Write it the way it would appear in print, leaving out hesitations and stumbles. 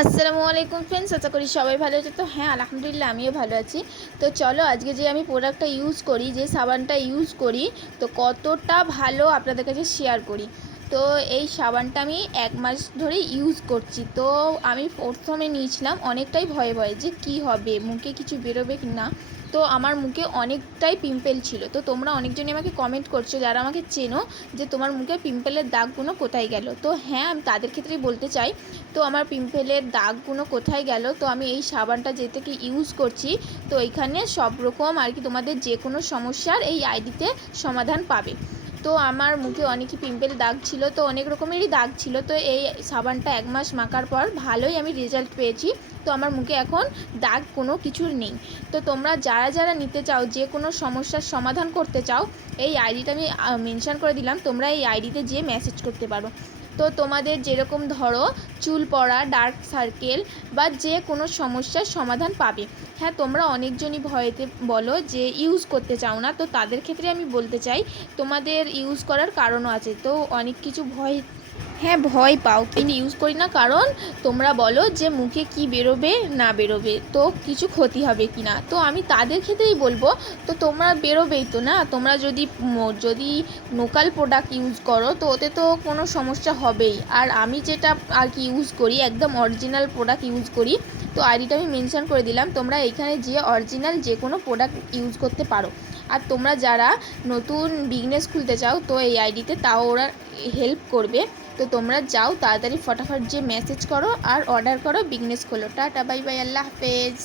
আসসালামু আলাইকুম ফ্রেন্ডস, আশা করি সবাই ভালো আছে। তো হ্যাঁ, আলহামদুলিল্লাহ আমিও ভালো আছি। তো চলো আজকে যে আমি প্রোডাক্টটা ইউজ করি, যে সাবানটা ইউজ করি, তো কতটা ভালো আপনাদের কাছে শেয়ার করি। তো এই সাবানটা আমি 1 মাস ধরে ইউজ করছি। তো আমি প্রথমে নিয়েছিলাম অনেকটাই ভয়ে ভয়ে যে কি হবে, মুখে কিছু বেরোবে কি না। তো আমার মুখে অনেকটাই পিম্পল ছিল। তো তোমরা অনেকজনই আমাকে কমেন্ট করছো যারা আমাকে চেনো, যে তোমার মুখে পিম্পলের দাগগুলো কোথায় গেল। তো হ্যাঁ, আমি তাদের ক্ষেত্রেই বলতে চাই। তো আমার পিম্পলের দাগগুলো কোথায় গেল, তো আমি এই সাবানটা যে থেকে ইউজ করছি, তো এখানে সব রকম আর কি তোমাদের যে কোনো সমস্যার এই আইডিতে সমাধান পাবে। তো আমার মুখে অনেকই পিম্পল দাগ ছিল, তো অনেক রকমেরই দাগ ছিল। তো এই সাবানটা 1 মাস মাখার পর ভালোই আমি রেজাল্ট পেয়েছি। তো আমার মুখে এখন দাগ কোনো কিছুর নেই। তো তোমরা যারা যারা নিতে চাও, যে কোনো সমস্যার সমাধান করতে চাও, এই আইডিটা আমি মেনশন করে দিলাম, তোমরা এই আইডিতে যেয়ে মেসেজ করতে পারো। তো তোমাদের যেরকম ধরো চুল পড়া, ডার্ক সার্কেল বা যে কোনো সমস্যার সমাধান পাবে। হ্যাঁ, তোমরা অনেকজনই ভয়েতে বলো যে ইউজ করতে চাও না, তো তাদের ক্ষেত্রে আমি বলতে চাই তোমাদের ইউজ করার কারণও আছে। তো অনেক কিছু ভয় পাও, কিন্তু ইউজ করি না কারণ তোমরা বলো যে মুখে কি বেরোবে না বেরোবে, তো কিছু ক্ষতি হবে কি না। তো আমি তাদের ক্ষেত্রেই বলবো, তো তোমরা বেরোবেই তো না। তোমরা যদি লোকাল প্রোডাক্ট ইউজ করো তো ওতে তো কোনো সমস্যা হবেই। আর আমি যেটা আর কি ইউজ করি, একদম অরিজিনাল প্রোডাক্ট ইউজ করি। তো আইডিটা আমি মেনশন করে দিলাম, তোমরা এখানে যে অরিজিনাল যে কোনো প্রোডাক্ট ইউজ করতে পারো। আর তোমরা যারা নতুন বিজনেস খুলতে চাও, তো এই আইডিতে তাও ওরা হেল্প করবে। তো তোমরা যাও তাড়াতাড়ি ফটাফট যে মেসেজ করো আর অর্ডার করো, বিজনেস খোলো। টাটা, বাই বাই, আল্লাহ হাফেজ।